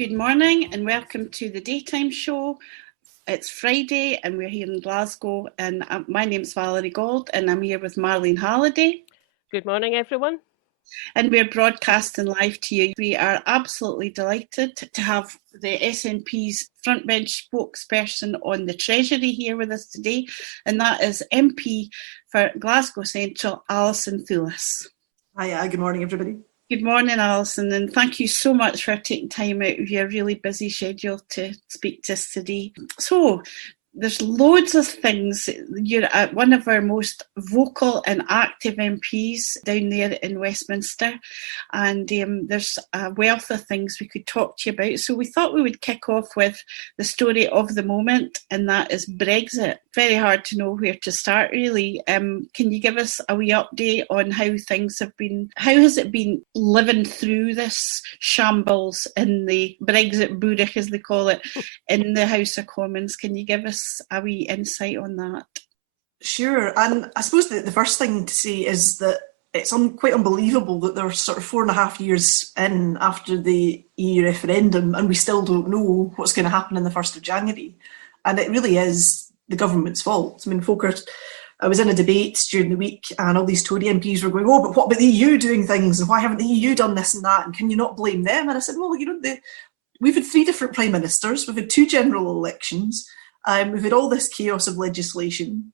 Good morning and welcome to the daytime show. It's Friday and we're here in Glasgow, and my name's Valerie Gold and I'm here with Marlene Halliday. Good morning, everyone. And we're broadcasting live to you. We are absolutely delighted to have the SNP's frontbench spokesperson on the Treasury here with us today, and that is MP for Galsgow Central, Alison Thewliss. Hi, good morning, everybody. Good morning, Alison, and thank you so much for taking time out of your really busy schedule to speak to us today. So, there's loads of things. You're one of our most vocal and active MPs down there in Westminster, and there's a wealth of things we could talk to you about. So we thought we would kick off with the story of the moment, and that is Brexit. Very hard to know where to start, really. Can you give us a wee update on how things have been? How has it been living through this shambles in the Brexit Burek, as they call it, in the House of Commons? Can you give us a wee insight on that? Sure, and I suppose the first thing to say is that it's quite unbelievable that they're sort of 4.5 years in after the EU referendum and we still don't know what's going to happen on the 1st of January. And it really is the government's fault. I mean, I was in a debate during the week and all these Tory MPs were going, oh, but what about the EU doing things? And why haven't the EU done this and that? And can you not blame them? And I said, well, we've had 3 different prime ministers, we've had 2 general elections, we've had all this chaos of legislation,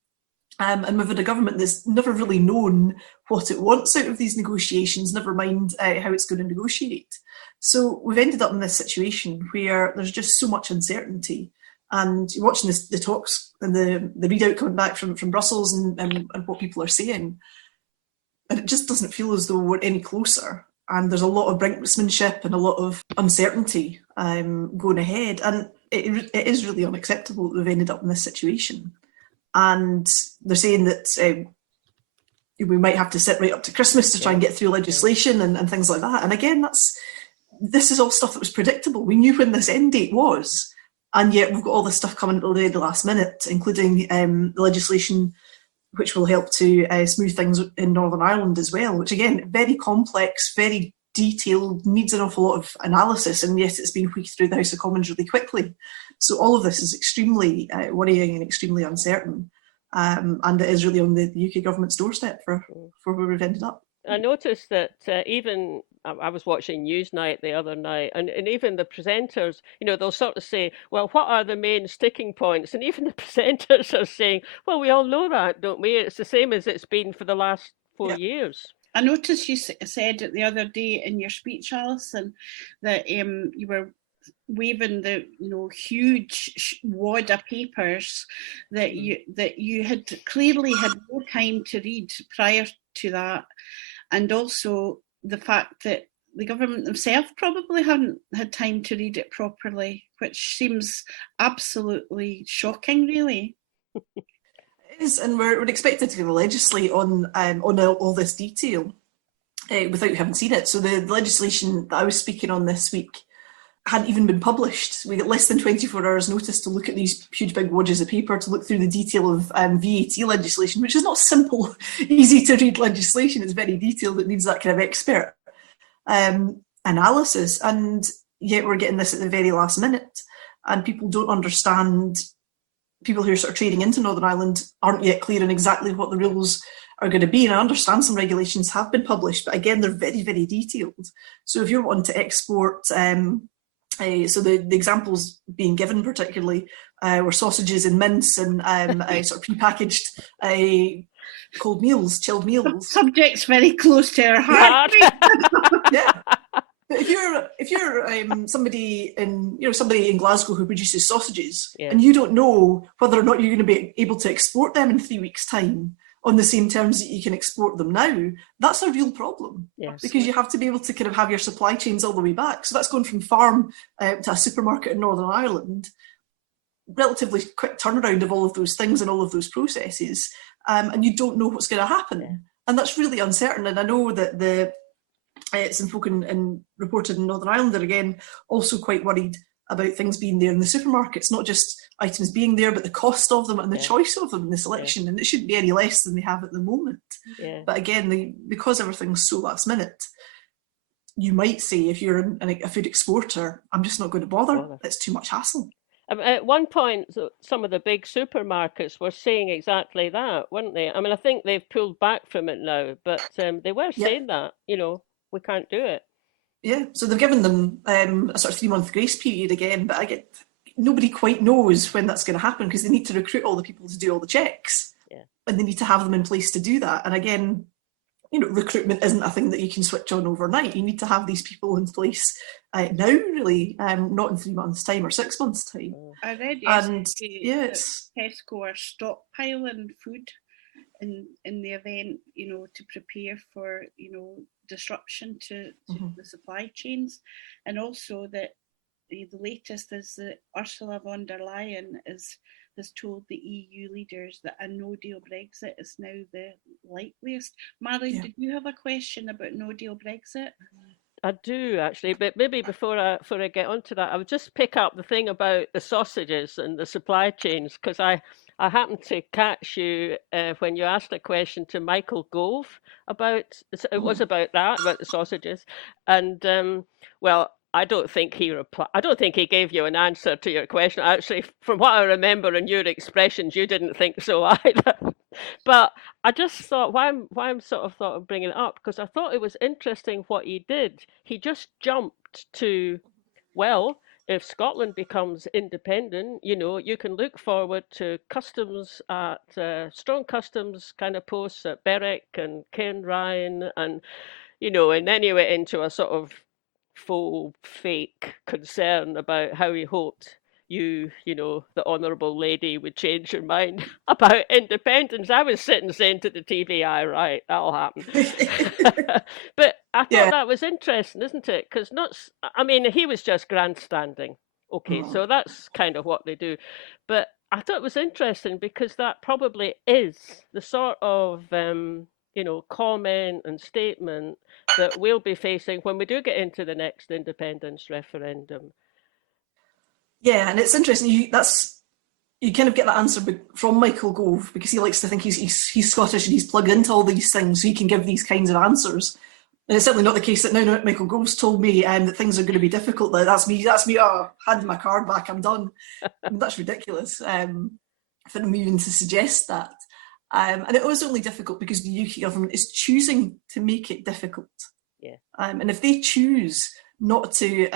and we've had a government that's never really known what it wants out of these negotiations, never mind how it's going to negotiate. So we've ended up in this situation where there's just so much uncertainty. And you're watching the talks and the readout coming back from Brussels and what people are saying, and it just doesn't feel as though we're any closer. And there's a lot of brinksmanship and a lot of uncertainty going ahead. And it is really unacceptable that we've ended up in this situation. And they're saying that we might have to sit right up to Christmas to try and get through legislation and things like that. And again, this is all stuff that was predictable. We knew when this end date was. And yet we've got all this stuff coming at the last minute, including the legislation which will help to smooth things in Northern Ireland as well, which again, very complex, very detailed, needs an awful lot of analysis, and yet it's been wheeled through the House of Commons really quickly. So all of this is extremely worrying and extremely uncertain, and it is really on the UK government's doorstep for where we've ended up. I noticed that even I was watching Newsnight the other night, and even the presenters, they'll sort of say, well, what are the main sticking points? And even the presenters are saying, well, we all know that, don't we? It's the same as it's been for the last 4 years. I noticed you said it the other day in your speech, Alison, that you were waving the huge wad of papers that you had clearly had no time to read prior to that. And also the fact that the government themselves probably hadn't had time to read it properly, which seems absolutely shocking, really. It is, and we're expected to legislate on all this detail without having seen it. So the legislation that I was speaking on this week hadn't even been published. We get less than 24 hours notice to look at these huge big wadges of paper, to look through the detail of VAT legislation, which is not simple, easy to read legislation. It's very detailed. It needs that kind of expert analysis. And yet we're getting this at the very last minute, and people don't understand. People who are sort of trading into Northern Ireland aren't yet clear on exactly what the rules are going to be. And I understand some regulations have been published, but again, they're very, very detailed. So if you're wanting to export, so the examples being given particularly were sausages and mince and sort of prepackaged cold meals, chilled meals. Subject's very close to our heart. Yeah. But if you're somebody in Glasgow who produces sausages, and you don't know whether or not you're going to be able to export them in 3 weeks' time on the same terms that you can export them now, that's a real problem. Yes. Because you have to be able to kind of have your supply chains all the way back. So that's going from farm to a supermarket in Northern Ireland. Relatively quick turnaround of all of those things and all of those processes, and you don't know what's going to happen. Yeah. And that's really uncertain. And I know that some folk reported in Northern Ireland are again also quite worried about things being there in the supermarkets, not just items being there, but the cost of them and the choice of them in the selection. And it shouldn't be any less than they have at the moment. But again, because everything's so last minute, you might say, if you're a food exporter, I'm just not going to bother. It's too much hassle. At one point, some of the big supermarkets were saying exactly that, weren't they? I mean, I think they've pulled back from it now, but they were saying that, we can't do it. Yeah, so they've given them a sort of 3-month grace period again, but nobody quite knows when that's going to happen because they need to recruit all the people to do all the checks. Yeah. And they need to have them in place to do that. And again, recruitment isn't a thing that you can switch on overnight. You need to have these people in place now, really, not in 3 months' time or 6 months' time. I read yesterday Tesco are stockpiling food in the event, to prepare for, disruption to the supply chains, and also that the latest is that Ursula von der Leyen has told the EU leaders that a no-deal Brexit is now the likeliest. Marlene, did you have a question about no-deal Brexit? I do, actually, but maybe before I get onto that, I would just pick up the thing about the sausages and the supply chains, because I happened to catch you when you asked a question to Michael Gove about the sausages, and well, I don't think he gave you an answer to your question. Actually, from what I remember in your expressions, you didn't think so either. But I just thought why I'm sort of thought of bringing it up, because I thought it was interesting what he did. He just jumped to, well, if Scotland becomes independent, you can look forward to customs at strong customs kind of posts at Berwick and Cairnryan, and and then he went into a sort of faux fake concern about how he hoped the honourable lady would change her mind about independence. I was sitting saying to the TV, right, that'll happen. But I thought that was interesting, isn't it? Because he was just grandstanding. Okay, so that's kind of what they do. But I thought it was interesting because that probably is the sort of comment and statement that we'll be facing when we do get into the next independence referendum. Yeah, and it's interesting. You kind of get that answer from Michael Gove, because he likes to think he's Scottish and he's plugged into all these things, so he can give these kinds of answers. And it's certainly not the case that now Michael Gove's told me that things are going to be difficult. That's me. Handing my card back. I'm done. I mean, that's ridiculous. For him even to suggest that. And it was only difficult because the UK government is choosing to make it difficult. Yeah. And if they choose not to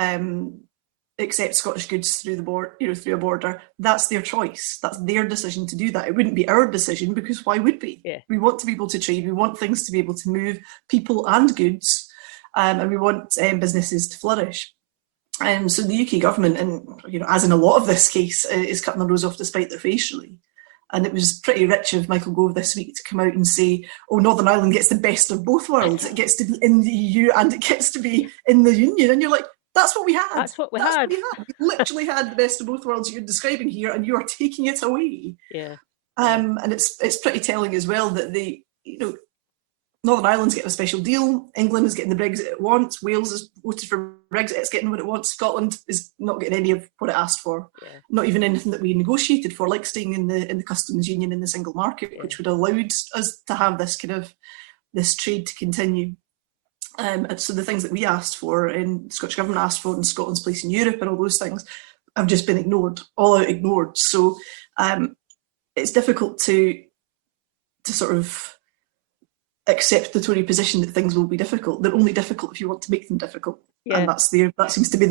accept Scottish goods through a border, that's their choice. That's their decision to do that. It wouldn't be our decision, because why would we? Yeah. We want to be able to trade. We want things to be able to move, people and goods, and we want businesses to flourish. So the UK government, and as in a lot of this case, is cutting their nose off to spite their face, really. And it was pretty rich of Michael Gove this week to come out and say, Northern Ireland gets the best of both worlds. It gets to be in the EU and it gets to be in the Union. And you're like, that's what we had. That's what we had. We literally had the best of both worlds you're describing here, and you are taking it away. Yeah. And it's pretty telling as well that Northern Ireland's getting a special deal. England is getting the Brexit it wants. Wales has voted for Brexit. It's getting what it wants. Scotland is not getting any of what it asked for. Yeah. Not even anything that we negotiated for, like staying in the customs union in the single market, which would have allowed us to have this trade to continue. And so the things that we asked for, and the Scottish Government asked for, and Scotland's place in Europe and all those things, have just been ignored, all out ignored. So it's difficult to sort of accept the Tory position that things will be difficult. They're only difficult if you want to make them difficult. Yeah. And that seems to be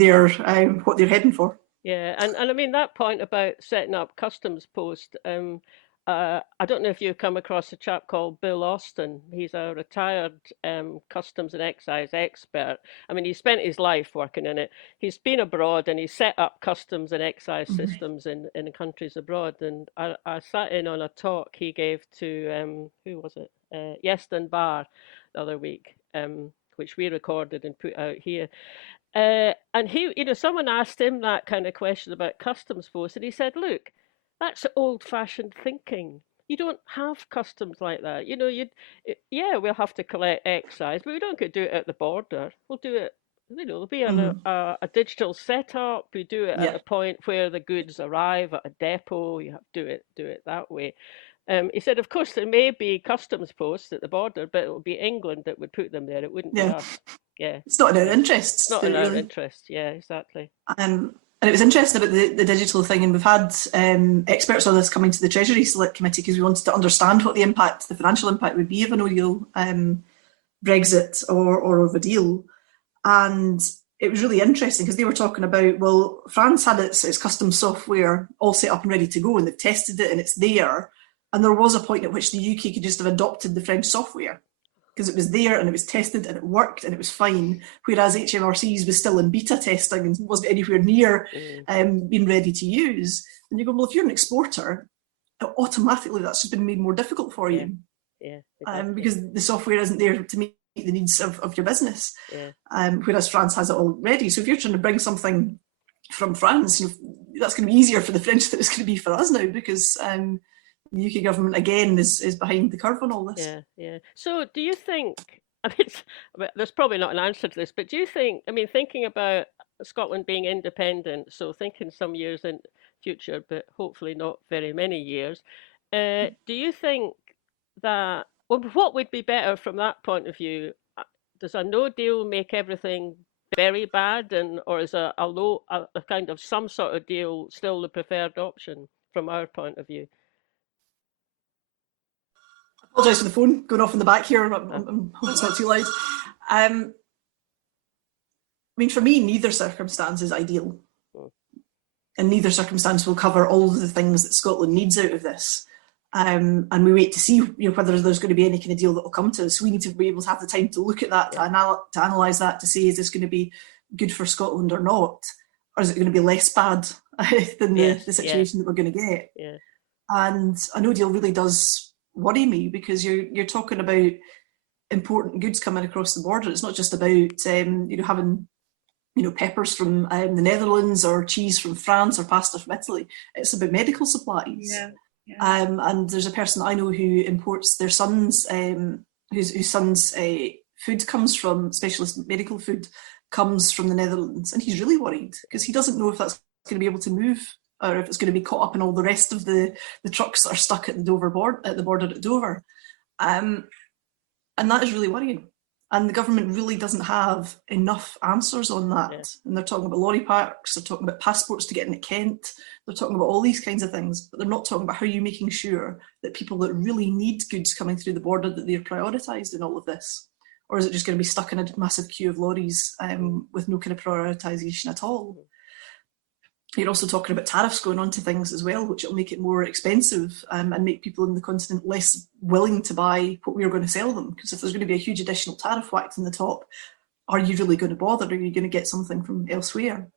what they're heading for. Yeah, and I mean, that point about setting up customs post, I don't know if you've come across a chap called Bill Austin. He's a retired customs and excise expert. I mean, he spent his life working in it. He's been abroad and he's set up customs and excise systems in countries abroad. And I sat in on a talk he gave to, who was it? Yeston Barr the other week, which we recorded and put out here. And he, someone asked him that kind of question about customs posts, and he said, look, that's old-fashioned thinking. You don't have customs like that. We'll have to collect excise, but we don't do it at the border. We'll do it, there'll be a digital setup. We do it at a point where the goods arrive at a depot. You have to do it that way. He said, of course, there may be customs posts at the border, but it will be England that would put them there. It wouldn't be us. Yeah. It's not in our interests. Not in our really. interest. Yeah, exactly. And it was interesting about the digital thing, and we've had experts on this coming to the Treasury Select Committee because we wanted to understand what the financial impact would be of a no-deal Brexit or of a deal. And it was really interesting because they were talking about, well, France had its custom software all set up and ready to go, and they've tested it and it's there. And there was a point at which the UK could just have adopted the French software because it was there and it was tested and it worked and it was fine, whereas HMRC's was still in beta testing and wasn't anywhere near being ready to use. And you go, well, if you're an exporter, automatically that's just been made more difficult for you. Yeah, exactly. Because the software isn't there to meet the needs of your business, whereas France has it already. So if you're trying to bring something from France, that's going to be easier for the French than it's going to be for us now, because the UK government again is behind the curve on all this. Yeah. So do you think, there's probably not an answer to this, but do you think, thinking about Scotland being independent, so thinking some years in future, but hopefully not very many years, do you think that, well, what would be better from that point of view? Does a no deal make everything very bad, or is a kind of some sort of deal still the preferred option from our point of view? I apologise for the phone going off in the back here. I hope it's not too loud. For me, neither circumstance is ideal. And neither circumstance will cover all of the things that Scotland needs out of this. And we wait to see whether there's going to be any kind of deal that will come to us. We need to be able to have the time to look at that, to analyse that, to say, is this going to be good for Scotland or not? Or is it going to be less bad than the situation that we're going to get? Yeah. And a no deal really does worry me, because you're talking about important goods coming across the border. It's not just about having peppers from the Netherlands or cheese from France or pasta from Italy. It's about medical supplies. And there's a person I know who imports their son's whose son's food comes from, specialist medical food comes from the Netherlands, and he's really worried because he doesn't know if that's going to be able to move, or if it's going to be caught up in all the rest of the trucks that are stuck at the border at Dover. And that is really worrying. And the government really doesn't have enough answers on that. Yeah. And they're talking about lorry parks, they're talking about passports to get into Kent, they're talking about all these kinds of things, but they're not talking about how you're making sure that people that really need goods coming through the border, that they're prioritised in all of this. Or is it just going to be stuck in a massive queue of lorries with no kind of prioritisation at all? You're also talking about tariffs going on to things as well, which will make it more expensive and make people in the continent less willing to buy what we're going to sell them. Because if there's going to be a huge additional tariff whacked in the top, are you really going to bother? Are you going to get something from elsewhere?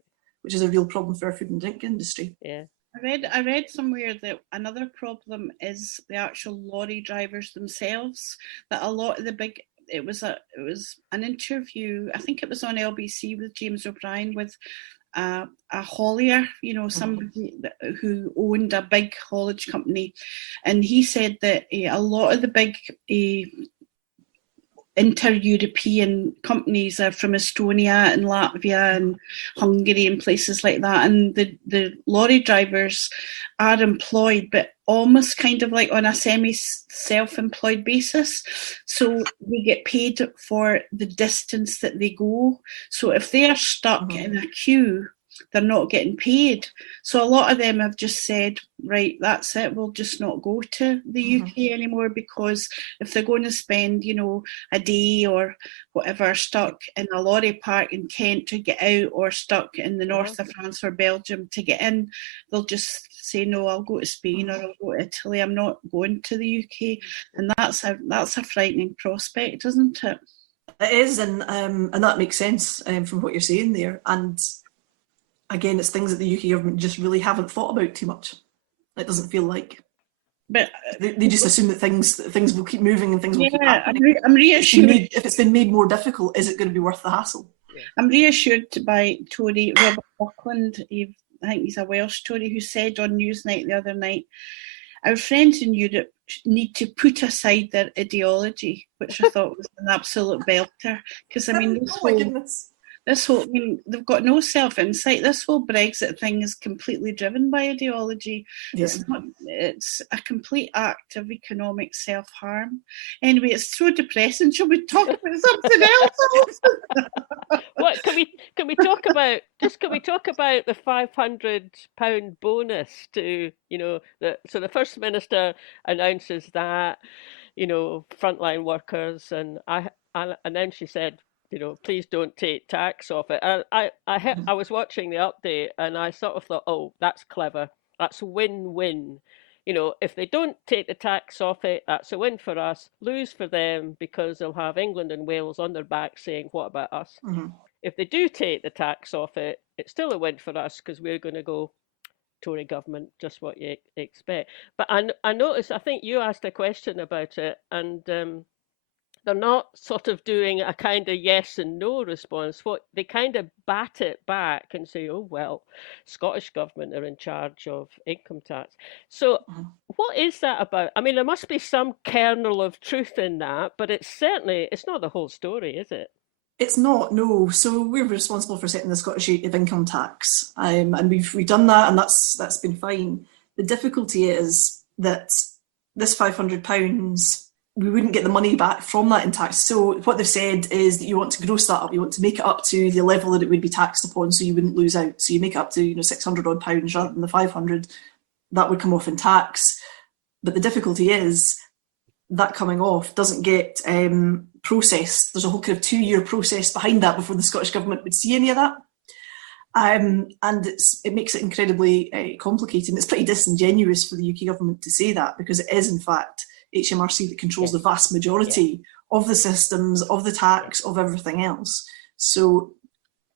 Which is a real problem for our food and drink industry. Yeah. I read somewhere that another problem is the actual lorry drivers themselves. That a lot of the big, it was an interview, I think it was on LBC with James O'Brien, with a haulier, somebody who owned a big haulage company, and he said that a lot of the big inter-European companies are from Estonia and Latvia and Hungary and places like that, and the lorry drivers are employed, but almost kind of like on a semi-self-employed basis, so they get paid for the distance that they go. So if they are stuck in a queue, they're not getting paid. So a lot of them have just said, right, that's it, we'll just not go to the UK anymore, because if they're going to spend, a day or whatever stuck in a lorry park in Kent to get out, or stuck in the north of France or Belgium to get in, they'll just say, no, I'll go to Spain or I'll go to Italy, I'm not going to the UK. And that's a frightening prospect, isn't it? It is, and that makes sense from what you're saying there. And again, it's things that the UK government just really haven't thought about too much. It doesn't feel like. But they just assume that things will keep moving and things will keep happening. I'm reassured. If it's been made more difficult, is it going to be worth the hassle? I'm reassured by Tory Robert Buckland, I think he's a Welsh Tory, who said on Newsnight the other night, our friends in Europe need to put aside their ideology, which I thought was an absolute belter. Because, this whole, I mean, they've got no self-insight. This whole Brexit thing is completely driven by ideology. Yeah. It's a complete act of economic self-harm. Anyway, it's so depressing. Shall we talk about something else? What can we talk about? Can we talk about the £500 bonus to, so the First Minister announces that, frontline workers, and then she said, please don't take tax off it. And I was watching the update and I sort of thought, oh, that's clever. That's win-win. If they don't take the tax off it, that's a win for us, lose for them, because they'll have England and Wales on their back saying, what about us? Mm-hmm. If they do take the tax off it, it's still a win for us because we're going to go Tory government, just what you expect. But I noticed, I think you asked a question about it, and they're not sort of doing a kind of yes and no response. What they kind of bat it back and say, oh, well, Scottish government are in charge of income tax. So what is that about? I mean, there must be some kernel of truth in that, but it's not the whole story, is it? It's not, no. So we're responsible for setting the Scottish rate of income tax, and we've done that, and that's been fine. The difficulty is that this £500, we wouldn't get the money back from that in tax. So what they've said is that you want to gross that up, you want to make it up to the level that it would be taxed upon, so you wouldn't lose out. So you make it up to £600 odd rather than the 500. That would come off in tax. But the difficulty is that coming off doesn't get processed. There's a whole kind of 2-year process behind that before the Scottish Government would see any of that. And it makes it incredibly complicated. And it's pretty disingenuous for the UK Government to say that, because it is in fact HMRC that controls the vast majority of the systems, of the tax, of everything else. So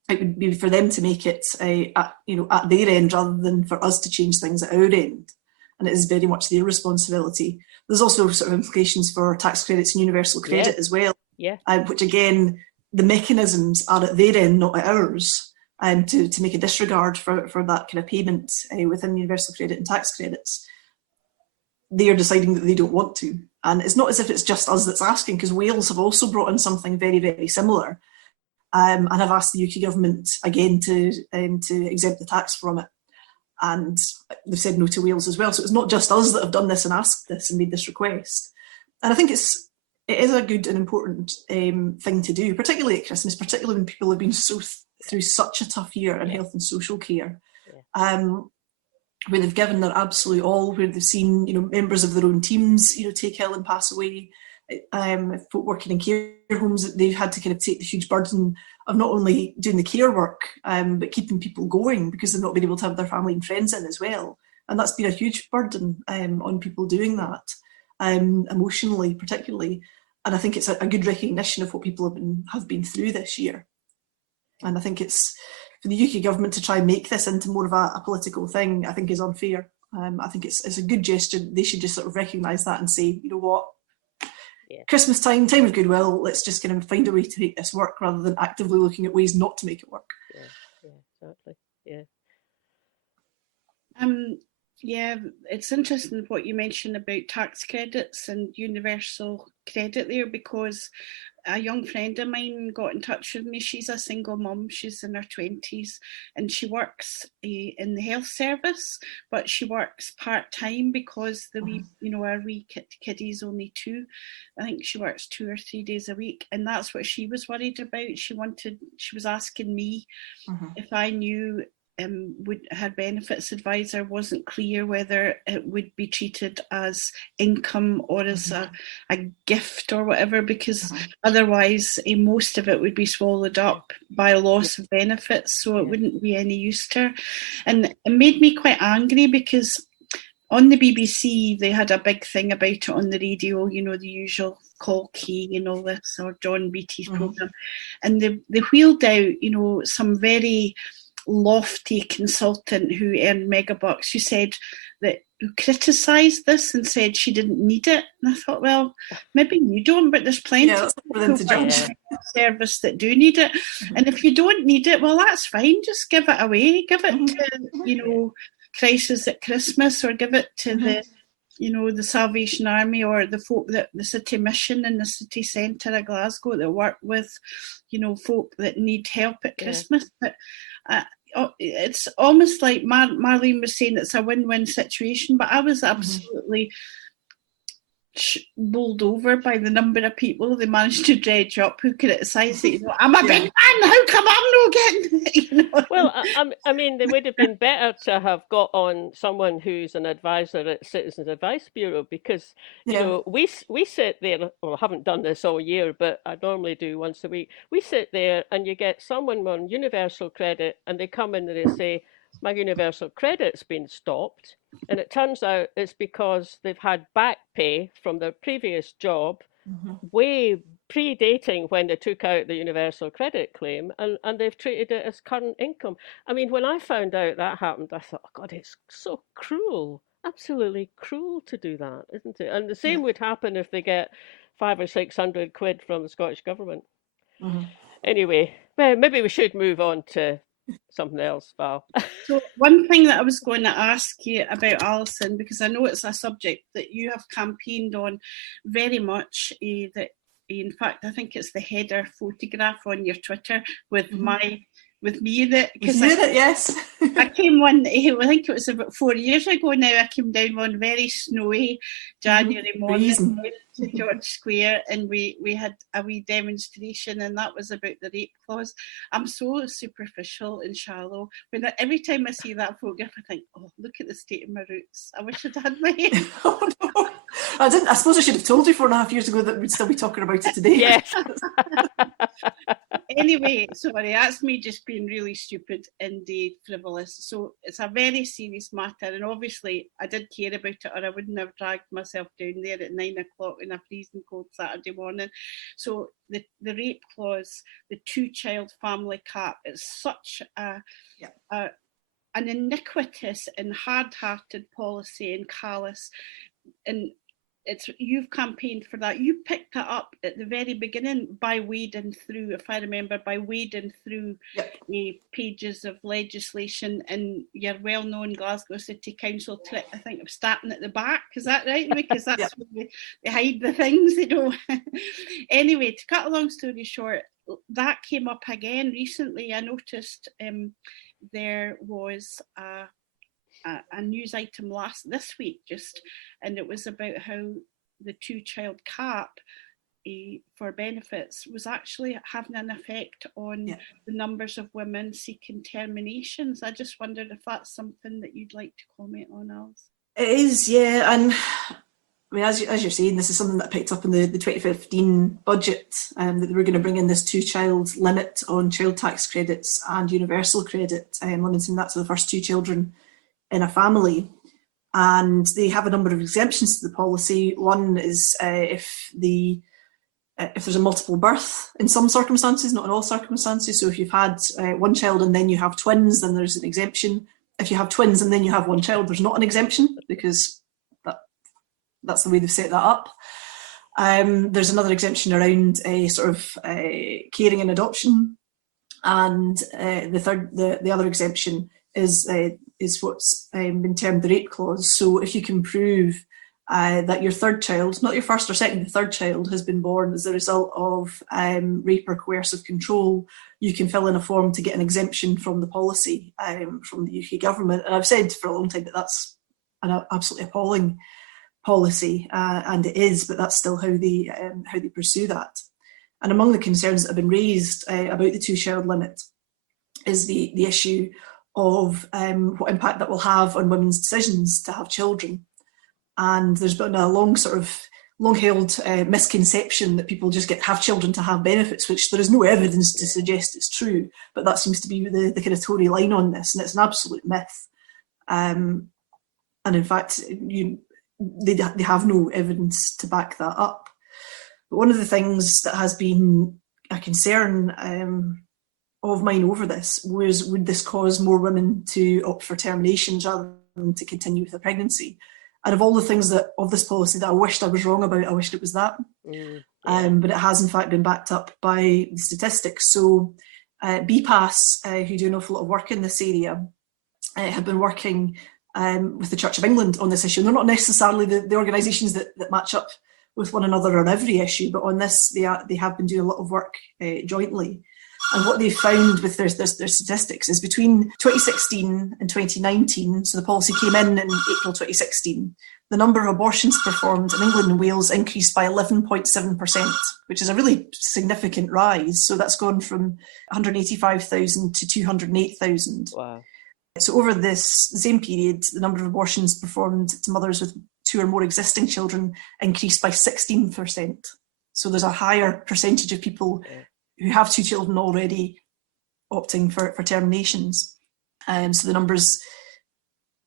it would be for them to make it at their end rather than for us to change things at our end. And it is very much their responsibility. There's also sort of implications for tax credits and universal credit as well, which again, the mechanisms are at their end, not at ours, to make a disregard for that kind of payment within universal credit and tax credits. They are deciding that they don't want to. And it's not as if it's just us that's asking, because Wales have also brought in something very, very similar, and have asked the UK Government again to exempt the tax from it. And they've said no to Wales as well. So it's not just us that have done this and asked this and made this request. And I think it is a good and important thing to do, particularly at Christmas, particularly when people have been through such a tough year in health and social care, where they've given their absolute all, where they've seen members of their own teams take ill and pass away. Folk working in care homes, they've had to kind of take the huge burden of not only doing the care work, but keeping people going, because they've not been able to have their family and friends in as well. And that's been a huge burden on people doing that, emotionally particularly. And I think it's a good recognition of what people have been through this year. And I think it's for the UK Government to try and make this into more of a political thing, I think is unfair. I think it's a good gesture. They should just sort of recognise that and say, you know what, Christmas time of goodwill, let's just kind of find a way to make this work rather than actively looking at ways not to make it work. Exactly. It's interesting what you mentioned about tax credits and universal credit there, because a young friend of mine got in touch with me. She's a single mum, she's in her 20s, and she works in the health service, but she works part-time because our wee kiddie's only 2. I think she works 2 or 3 days a week, and that's what she was worried about. She was asking me if I knew her benefits advisor wasn't clear whether it would be treated as income or as a gift or whatever, because otherwise most of it would be swallowed up by a loss of benefits, so it wouldn't be any use to her. And it made me quite angry, because on the BBC they had a big thing about it on the radio, the usual Call Key and all this, or John Beattie's programme, and they wheeled out some very lofty consultant who earned megabucks, who said that, who criticised this and said she didn't need it. And I thought, well, maybe you don't, but there's plenty of people in the service that do need it. And if you don't need it, well, that's fine. Just give it away. Give it to, crisis at Christmas, or give it to the Salvation Army or the folk that the City Mission in the city centre of Glasgow that work with, folk that need help at Christmas. But it's almost like Marlene was saying, it's a win-win situation, but I was absolutely bowled over by the number of people they managed to dredge up who criticised it. I'm a big man, how come I'm not getting it? Well, I mean, they would have been better to have got on someone who's an advisor at Citizens Advice Bureau, because we sit there. Well, I haven't done this all year, but I normally do once a week. We sit there and you get someone on universal credit, and they come in and they say, my universal credit's been stopped. And it turns out it's because they've had back pay from their previous job, way predating when they took out the universal credit claim, and they've treated it as current income. I mean, when I found out that happened, I thought, oh God, it's so cruel, absolutely cruel to do that, isn't it? And the same would happen if they get 500 or 600 quid from the Scottish government. Anyway, well, maybe we should move on to something else, Val. So one thing that I was going to ask you about, Alison, because I know it's a subject that you have campaigned on very much, that in fact I think it's the header photograph on your Twitter with me in it. Because yes. I came one, I think it was about 4 years ago now, I came down one very snowy January morning to George Square, and we had a wee demonstration, and that was about the rape clause. I'm so superficial and shallow. Every time I see that photograph, I think, oh, look at the state of my roots. I wish I'd had my hair. Oh, no. I didn't. I suppose I should have told you 4.5 years ago that we'd still be talking about it today. Yes. Anyway, sorry, that's me just being really stupid and frivolous. So it's a very serious matter, and obviously I did care about it, or I wouldn't have dragged myself down there at 9 o'clock in a freezing cold Saturday morning. So the rape clause, the 2-child family cap, is such an iniquitous and hard-hearted policy and callous, and you've campaigned for that. You picked it up at the very beginning by wading through, if I remember, pages of legislation in your well-known Glasgow City Council trick, I think, of starting at the back. Is that right? Because that's where they hide the things, Anyway, to cut a long story short, that came up again recently. I noticed there was a news item this week, and it was about how the 2-child cap for benefits was actually having an effect on the numbers of women seeking terminations. I just wondered if that's something that you'd like to comment on, Alice. It is, yeah, and I mean, as you're saying, this is something that I picked up in the 2015 budget, that they were going to bring in this 2-child limit on child tax credits and universal credit, limiting that to the first 2 children in a family. And they have a number of exemptions to the policy. One is if there's a multiple birth in some circumstances, not in all circumstances. So if you've had 1 child and then you have twins, then there's an exemption. If you have twins and then you have 1 child, there's not an exemption, because that's the way they've set that up. There's another exemption around caring and adoption, and the other exemption is what's been termed the rape clause. So if you can prove that your 3rd child, not your 1st or 2nd, the 3rd child has been born as a result of rape or coercive control, you can fill in a form to get an exemption from the policy from the UK government. And I've said for a long time that that's an absolutely appalling policy, and it is, but that's still how they pursue that. And among the concerns that have been raised about the 2-child limit is the issue of what impact that will have on women's decisions to have children. And there's been a long-held misconception that people just have children to have benefits, which there is no evidence to suggest it's true, but that seems to be the kind of Tory line on this, and it's an absolute myth. And in fact, they have no evidence to back that up. But one of the things that has been a concern of mine over this was, would this cause more women to opt for terminations rather than to continue with a pregnancy? And of all the things of this policy that I wished I was wrong about, I wished it was that. But it has in fact been backed up by the statistics. So BPAS, who do an awful lot of work in this area, have been working with the Church of England on this issue. And they're not necessarily the organisations that match up with one another on every issue, but on this they have been doing a lot of work jointly. And what they've found with their statistics is between 2016 and 2019, so the policy came in April 2016, the number of abortions performed in England and Wales increased by 11.7%, which is a really significant rise. So that's gone from 185,000 to 208,000. Wow. So over this same period, the number of abortions performed to mothers with 2 or more existing children increased by 16%. So there's a higher percentage of people who have 2 children already opting for terminations. So the numbers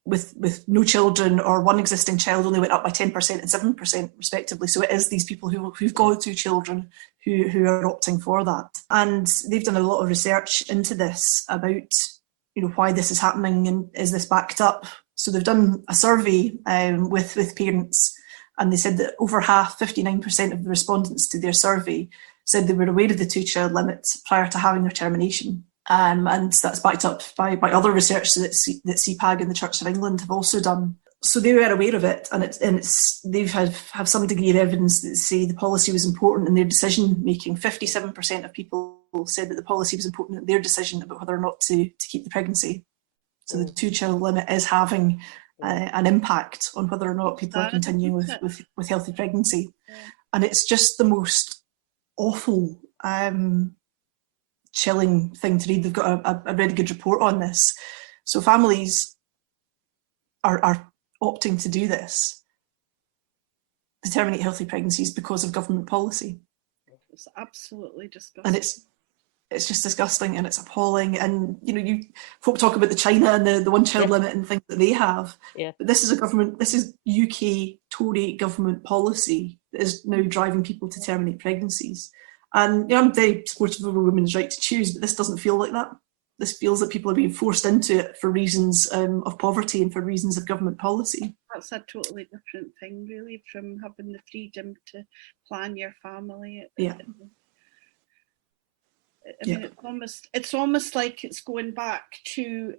with no children or 1 existing child only went up by 10% and 7% respectively. So it is these people who've got 2 children who are opting for that. And they've done a lot of research into this about why this is happening and is this backed up. So they've done a survey with parents, and they said that over half, 59% of the respondents to their survey said they were aware of the 2-child limit prior to having their termination. And that's backed up by other research that CPAG and the Church of England have also done. So they were aware of it, and they've have some degree of evidence that say the policy was important in their decision making. 57% of people said that the policy was important in their decision about whether or not to keep the pregnancy. So the 2-child limit is having an impact on whether or not people are continuing with healthy pregnancy. And it's just the most awful, chilling thing to read. They've got a really good report on this. So families are opting to do this, to terminate healthy pregnancies because of government policy. It's absolutely disgusting. And it's just disgusting and it's appalling. And you folk talk about the China and the 1-child limit and things that they have. Yeah. But this is UK Tory government policy that is now driving people to terminate pregnancies. And I'm very supportive of a woman's right to choose, but this doesn't feel like that. This feels that people are being forced into it for reasons of poverty and for reasons of government policy. That's a totally different thing, really, from having the freedom to plan your family. Yeah. I mean, it's almost like it's going back to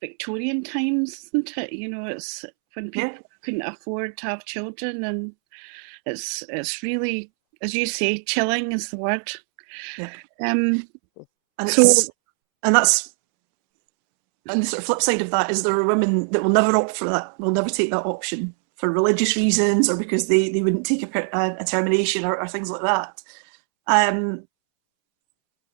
Victorian times, isn't it? It's when people couldn't afford to have children, and it's really, as you say, chilling is the word. Yeah. And the sort of flip side of that is there are women that will never opt for that, will never take that option for religious reasons or because they wouldn't take a termination or things like that.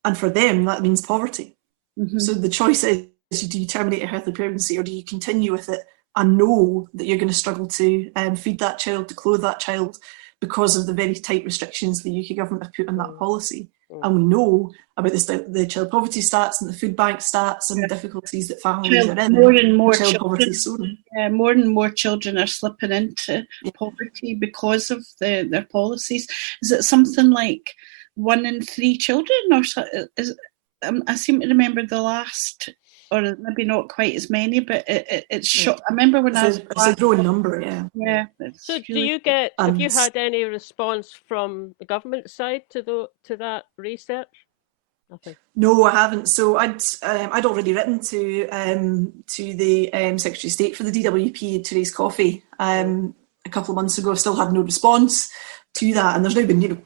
And for them, that means poverty. Mm-hmm. So the choice is, do you terminate a healthy pregnancy or do you continue with it and know that you're going to struggle to feed that child, to clothe that child because of the very tight restrictions the UK government have put on that policy. And we know about the child poverty stats and the food bank stats and the difficulties that families are in. More and more child children, poverty is soaring. more and more children are slipping into poverty because of their policies. Is it something like 1 in 3 children, or I seem to remember the last, or maybe not quite as many, but it's shot. I remember when it's a growing number, yeah. So really, have you had any response from the government side to that research? Nothing. No, I haven't. So I'd already written to the Secretary of State for the DWP to raise coffee a couple of months ago. I've still had no response to that, and there's now been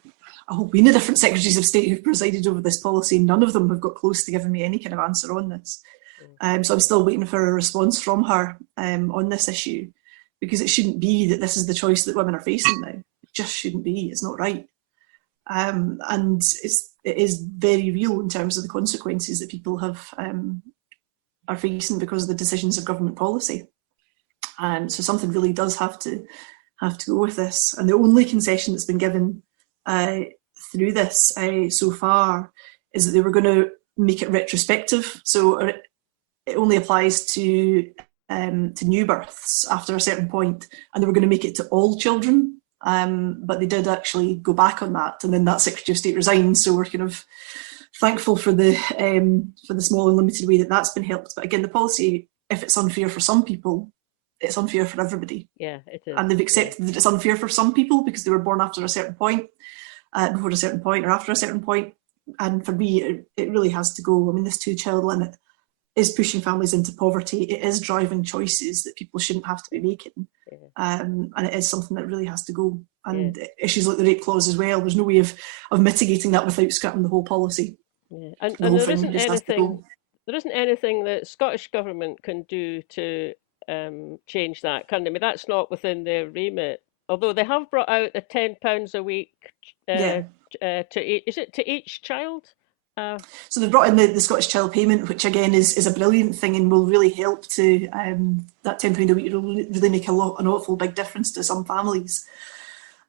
a whole bunch of different Secretaries of State who've presided over this policy. None of them have got close to giving me any kind of answer on this. So I'm still waiting for a response from her on this issue, because it shouldn't be that this is the choice that women are facing now. It just shouldn't be. It's not right. And it is very real in terms of the consequences that people are facing because of the decisions of government policy. So something really does have to go with this. And the only concession that's been given through this so far is that they were going to make it retrospective. So it only applies to new births after a certain point, and they were going to make it to all children. But they did actually go back on that, and then that Secretary of State resigned. So we're kind of thankful for the small and limited way that that's been helped. But again, the policy, if it's unfair for some people, it's unfair for everybody. Yeah, it is. And they've accepted that it's unfair for some people because they were born after a certain point, before a certain point, or after a certain point. And for me, it really has to go. I mean, this 2-child limit is pushing families into poverty. It is driving choices that people shouldn't have to be making. And it is something that really has to go. And issues like the rape clause as well, there's no way of mitigating that without scrapping the whole policy. And there isn't anything that Scottish Government can do to change that, can they? I mean, that's not within their remit. Although they have brought out the £10 a week to each child? So they've brought in the Scottish Child Payment, which again is a brilliant thing and will really help to, that £10 a week will really make an awful big difference to some families.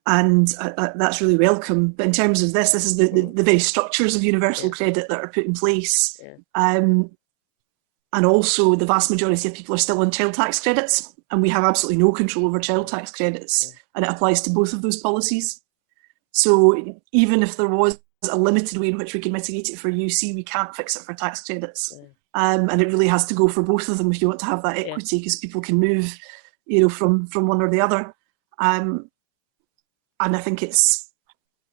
And that's really welcome. But in terms of this is the very structures of universal credit that are put in place. And also the vast majority of people are still on child tax credits, and we have absolutely no control over child tax credits, and it applies to both of those policies. So even if there was a limited way in which we can mitigate it for UC, we can't fix it for tax credits. And it really has to go for both of them if you want to have that equity, because people can move, from one or the other. And I think it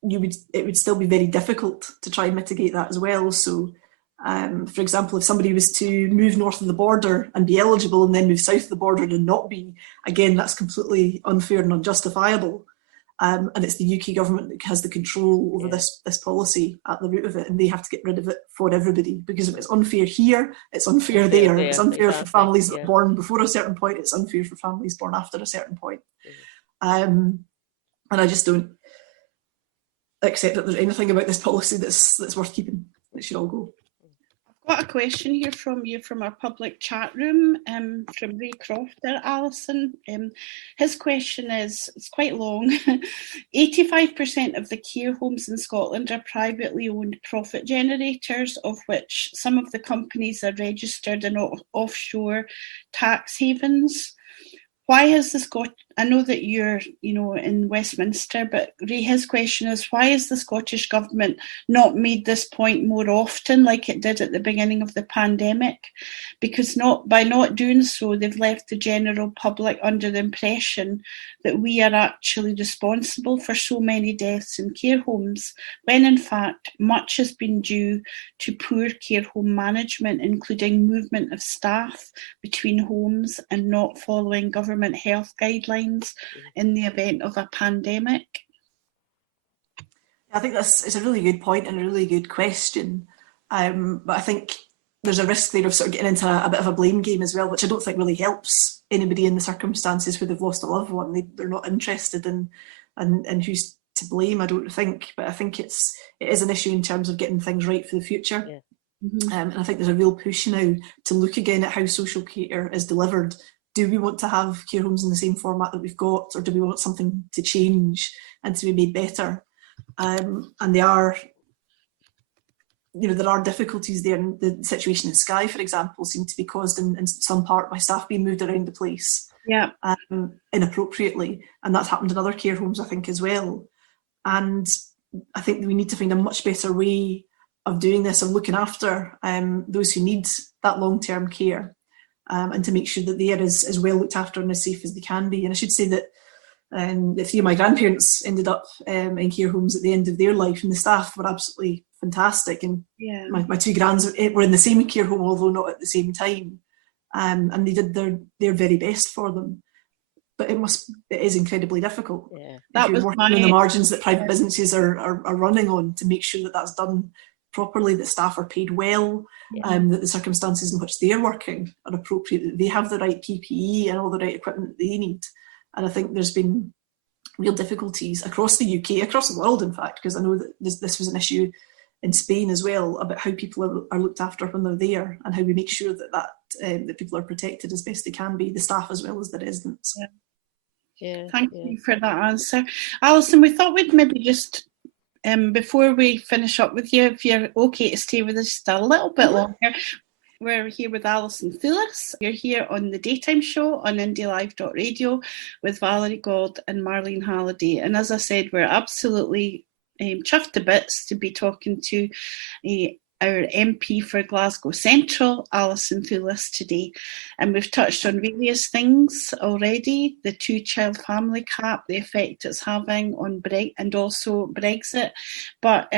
would still be very difficult to try and mitigate that as well. So, for example, if somebody was to move north of the border and be eligible and then move south of the border and not be, again, that's completely unfair and unjustifiable. And it's the UK government that has the control over this policy at the root of it, and they have to get rid of it for everybody, because if it's unfair here, it's unfair there. It's unfair for families that are born before a certain point, it's unfair for families born after a certain point. And I just don't accept that there's anything about this policy that's worth keeping. It should all go. I've got a question here from you from our public chat room, from Ray Crofter, Alison. His question is, it's quite long. 85% of the care homes in Scotland are privately owned profit generators, of which some of the companies are registered in offshore tax havens. Why has the I know that you're, in Westminster, but Ray, his question is, why has the Scottish Government not made this point more often like it did at the beginning of the pandemic? Because by not doing so, they've left the general public under the impression that we are actually responsible for so many deaths in care homes, when in fact much has been due to poor care home management, including movement of staff between homes and not following government health guidelines in the event of a pandemic. I think it's a really good point and a really good question. But I think there's a risk there of sort of getting into a bit of a blame game as well, which I don't think really helps anybody in the circumstances where they've lost a loved one. They're not interested in who's to blame, I don't think. But I think it is an issue in terms of getting things right for the future. And I think there's a real push now to look again at how social care is delivered. Do we want to have care homes in the same format that we've got, or do we want something to change and to be made better? And there are difficulties there. And the situation in Skye, for example, seemed to be caused in some part by staff being moved around the place inappropriately. And that's happened in other care homes, I think, as well. And I think we need to find a much better way of doing this, of looking after those who need that long-term care. And to make sure that they are as well looked after and as safe as they can be. And I should say that the three of my grandparents ended up in care homes at the end of their life, and the staff were absolutely fantastic. And my two grands were in the same care home, although not at the same time. And they did their very best for them. But it is incredibly difficult. If you're working on the margins that private businesses are running on, to make sure that that's done properly, that staff are paid well, that the circumstances in which they're working are appropriate, that they have the right PPE and all the right equipment that they need. And I think there's been real difficulties across the UK, across the world, in fact, because I know that this was an issue in Spain as well, about how people are looked after when they're there, and how we make sure that people are protected as best they can be, the staff as well as the residents. Thank you for that answer. Alison, we thought we'd maybe just before we finish up with you, if you're okay to stay with us just a little bit longer, we're here with Alison Thewliss. You're here on the daytime show on indyliveradio with Valerie Gold and Marlene Halliday. And as I said, we're absolutely chuffed to bits to be talking to our MP for Galsgow Central, Alison Thewliss, today. And we've touched on various things already, the 2-child family cap, the effect it's having on and also Brexit. But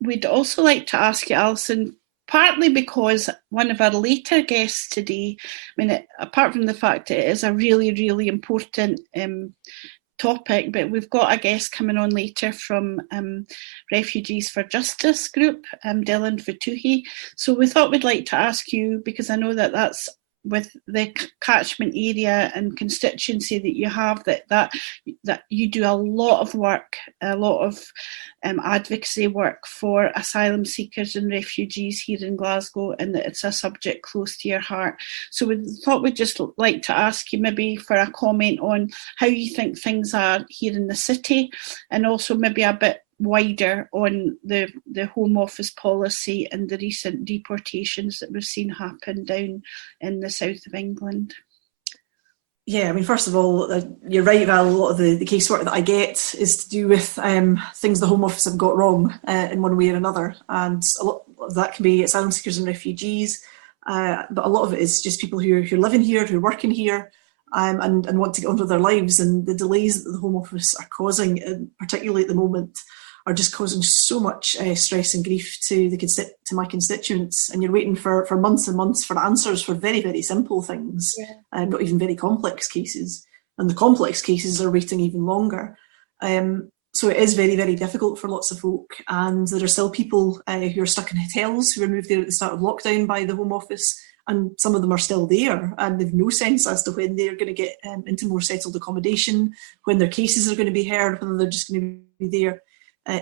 we'd also like to ask you, Alison, partly because one of our later guests today, I mean, apart from the fact it is a really, really important topic, but we've got a guest coming on later from Refugees for Justice group, Dylan Fatuhi. So we thought we'd like to ask you, because I know that that's with the catchment area and constituency that you have, that you do a lot of work, a lot of advocacy work for asylum seekers and refugees here in Glasgow, and that it's a subject close to your heart. So we thought we'd just like to ask you maybe for a comment on how you think things are here in the city, and also maybe a bit wider on the Home Office policy and the recent deportations that we've seen happen down in the south of England. Yeah, I mean, first of all, you're right, Val, a lot of the casework that I get is to do with things the Home Office have got wrong in one way or another, and a lot of that can be asylum seekers and refugees, but a lot of it is just people who are living here, who are working here, and want to get on with their lives, and the delays that the Home Office are causing, particularly at the moment, are just causing so much stress and grief to my constituents, and you're waiting for months and months for answers for very, very simple things, not even very complex cases, and the complex cases are waiting even longer. So it is very, very difficult for lots of folk, and there are still people who are stuck in hotels who were moved there at the start of lockdown by the Home Office, and some of them are still there, and they've no sense as to when they're going to get into more settled accommodation, when their cases are going to be heard, whether they're just going to be there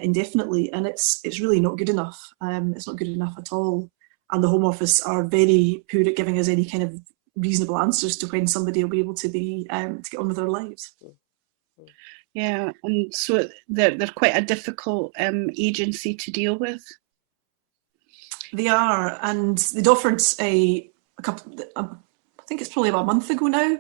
indefinitely, and it's really not good enough. It's not good enough at all, and the Home Office are very poor at giving us any kind of reasonable answers to when somebody will be able to get on with their lives. Yeah, and so they're quite a difficult agency to deal with. They are, and they'd offered a couple, I think it's probably about a month ago now,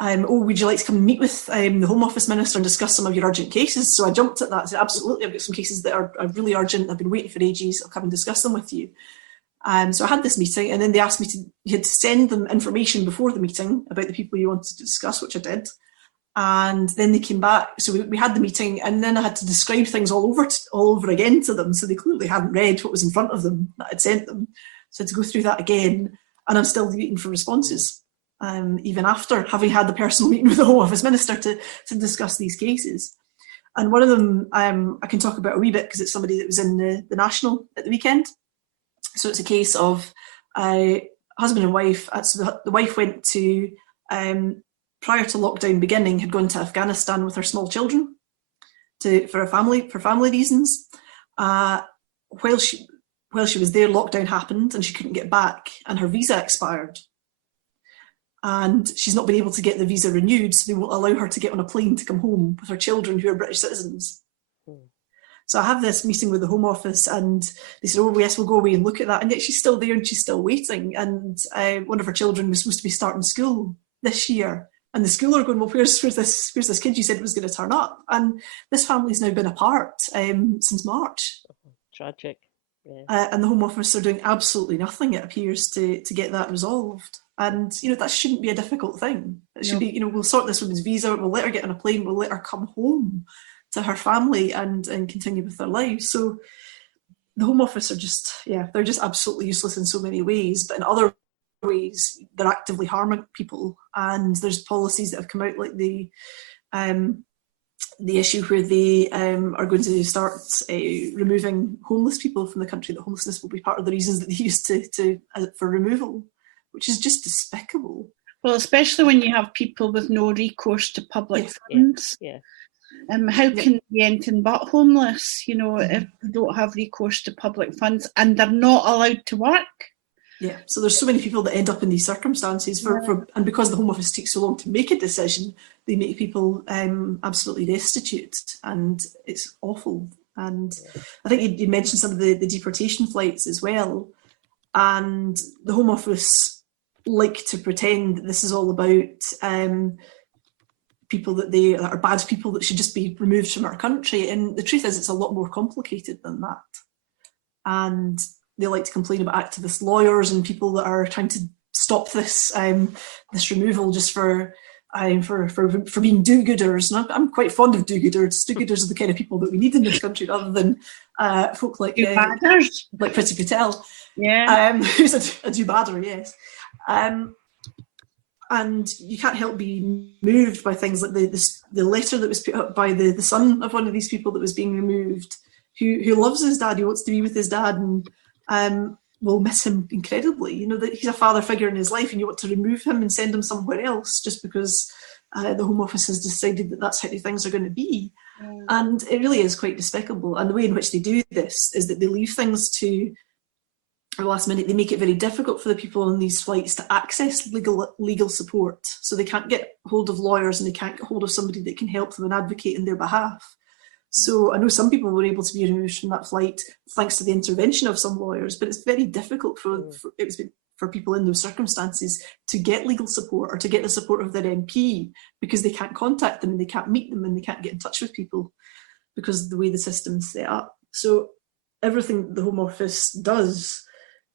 would you like to come and meet with the Home Office Minister and discuss some of your urgent cases? So I jumped at that and said, absolutely, I've got some cases that are really urgent, I've been waiting for ages, I'll come and discuss them with you. So I had this meeting, and then they asked me to send them information before the meeting about the people you wanted to discuss, which I did. And then they came back, so we had the meeting, and then I had to describe things all over again to them, so they clearly hadn't read what was in front of them that I'd sent them. So I had to go through that again, and I'm still waiting for responses. Even after having had the personal meeting with the Home Office Minister to discuss these cases. And one of them I can talk about a wee bit because it's somebody that was in the National at the weekend. So it's a case of husband and wife. So the wife went to, prior to lockdown beginning, had gone to Afghanistan with her small children for family reasons. While she was there, lockdown happened and she couldn't get back, and her visa expired. And she's not been able to get the visa renewed, so they won't allow her to get on a plane to come home with her children who are British citizens. So I have this meeting with the Home Office, and they said, oh yes, we'll go away and look at that, and yet she's still there and she's still waiting. And one of her children was supposed to be starting school this year, and the school are going, well, where's this kid you said was going to turn up? And this family's now been apart since March. Tragic. Yeah. And the Home Office are doing absolutely nothing, it appears, to get that resolved. And, that shouldn't be a difficult thing. It should be, we'll sort this woman's visa, we'll let her get on a plane, we'll let her come home to her family and continue with their lives. So the Home Office are just, they're just absolutely useless in so many ways, but in other ways, they're actively harming people. And there's policies that have come out, like the issue where they are going to start removing homeless people from the country, that homelessness will be part of the reasons that they use for removal, which is just despicable. Well, especially when you have people with no recourse to public funds. Yeah. How can they be anything but homeless, if they don't have recourse to public funds and they're not allowed to work? Yeah, so there's so many people that end up in these circumstances and because the Home Office takes so long to make a decision, they make people absolutely destitute, and it's awful. And I think you mentioned some of the deportation flights as well, and the Home Office like to pretend that this is all about people that are bad people that should just be removed from our country, and the truth is it's a lot more complicated than that. And they like to complain about activist lawyers and people that are trying to stop this removal just for being do-gooders. And I'm quite fond of do-gooders. Do-gooders are the kind of people that we need in this country, rather than folk like Do-badders. Priti Patel, Yeah. who's a do-badder, yes. And you can't help be moved by things like the letter that was put up by the son of one of these people that was being removed, who loves his dad, who wants to be with his dad, and will miss him incredibly. You know, that he's a father figure in his life, and you want to remove him and send him somewhere else just because the Home Office has decided that that's how things are going to be. Yeah. And it really is quite despicable. And the way in which they do this is that they leave things to the last minute. They make it very difficult for the people on these flights to access legal support. So they can't get hold of lawyers, and they can't get hold of somebody that can help them and advocate in their behalf. So I know some people were able to be removed from that flight thanks to the intervention of some lawyers, but it's very difficult for people in those circumstances to get legal support or to get the support of their MP, because they can't contact them and they can't meet them and they can't get in touch with people because of the way the system's set up. So everything the Home Office does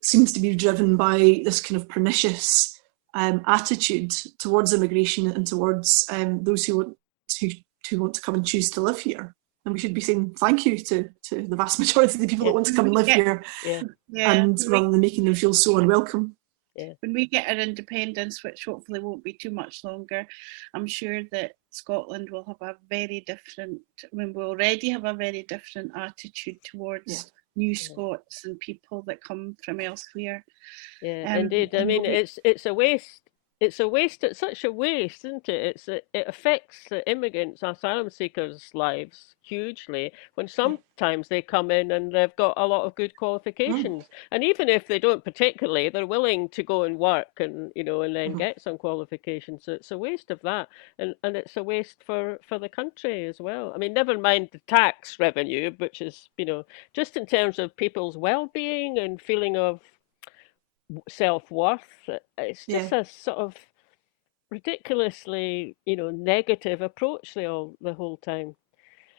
seems to be driven by this kind of pernicious attitude towards immigration and towards those who want to come and choose to live here. And we should be saying thank you to the vast majority of the people that want to come and live here, and rather than making them feel so unwelcome. Yeah. When we get our independence, which hopefully won't be too much longer, I'm sure that Scotland will have a very different, we already have a very different attitude towards new Scots and people that come from elsewhere. Yeah, indeed. I mean, it's a waste. It's a waste. It's such a waste, isn't it? It affects the immigrants, asylum seekers' lives hugely when sometimes they come in and they've got a lot of good qualifications, and even if they don't particularly, they're willing to go and work and and then get some qualifications. So it's a waste of that, and it's a waste for the country as well. I mean, never mind the tax revenue, which is just in terms of people's well-being and feeling of self-worth. It's just a sort of ridiculously negative approach the whole time.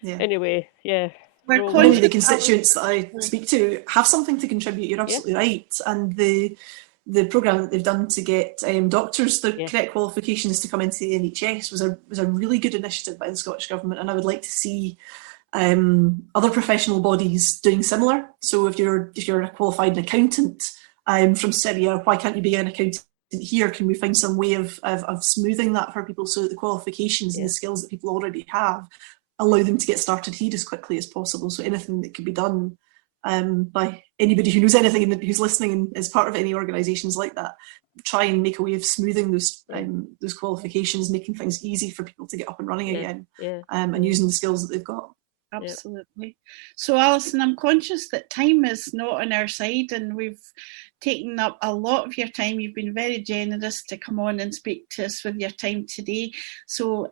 Anyway, many of the constituents that I speak to have something to contribute. You're absolutely right. And the programme that they've done to get doctors the correct qualifications to come into the NHS was a really good initiative by the Scottish Government, and I would like to see other professional bodies doing similar. So if you're a qualified accountant from Syria, why can't you be an accountant here? Can we find some way of smoothing that for people so that the qualifications and the skills that people already have allow them to get started here as quickly as possible? So anything that could be done by anybody who knows anything and who's listening and is part of any organisations like that, try and make a way of smoothing those qualifications, making things easy for people to get up and running again, and using the skills that they've got. Absolutely. So Alison, I'm conscious that time is not on our side, and we've taken up a lot of your time. You've been very generous to come on and speak to us with your time today. So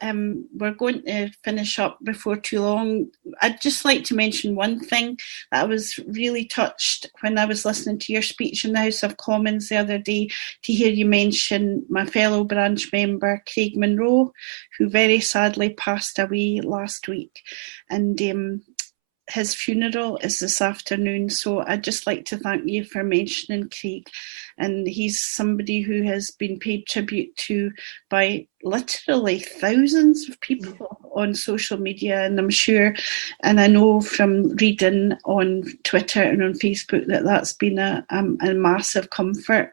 we're going to finish up before too long. I'd just like to mention one thing that I was really touched when I was listening to your speech in the House of Commons the other day, to hear you mention my fellow branch member, Craig Monroe, who very sadly passed away last week. And his funeral is this afternoon, so I'd just like to thank you for mentioning Craig. And he's somebody who has been paid tribute to by literally thousands of people on social media, and I'm sure, and I know from reading on Twitter and on Facebook, that that's been a massive comfort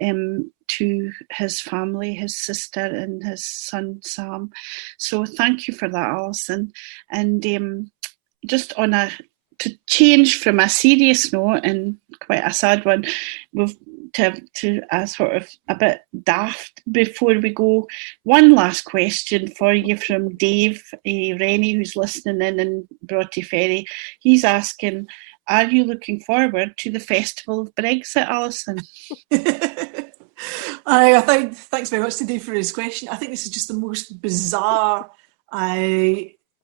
to his family, his sister and his son Sam. So thank you for that, Alison. And just to change from a serious note and quite a sad one, to a sort of a bit daft before we go. One last question for you from Dave Rennie, who's listening in Broughty Ferry. He's asking, are you looking forward to the Festival of Brexit, Alison? Thanks very much to Dave for his question. I think this is just the most bizarre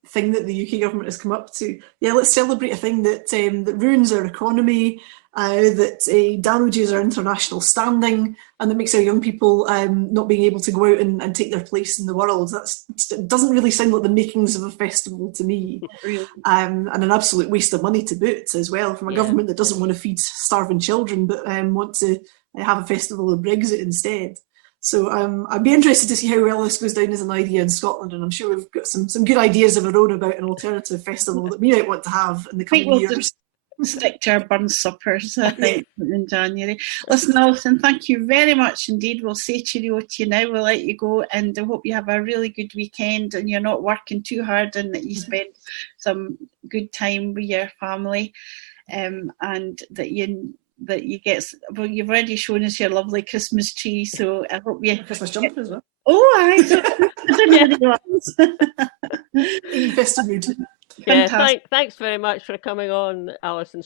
thing that the UK government has come up to. Yeah, let's celebrate a thing that ruins our economy, that damages our international standing, and that makes our young people not being able to go out and take their place in the world. It doesn't really sound like the makings of a festival to me. Really. And an absolute waste of money to boot as well, from a government that doesn't want to feed starving children but want to have a festival of Brexit instead. So I'd be interested to see how well this goes down as an idea in Scotland, and I'm sure we've got some good ideas of our own about an alternative festival that we might want to have in the coming years. stick to our burn suppers, I think, in January. Listen, Alison, thank you very much indeed. We'll say cheerio to you now. We'll let you go, and I hope you have a really good weekend and you're not working too hard, and that you spend some good time with your family, and that you get. Well, you've already shown us your lovely Christmas tree, so I hope you Christmas jumper as well. Oh, I didn't realise. In festive mood. Yeah, thanks very much for coming on, Alison.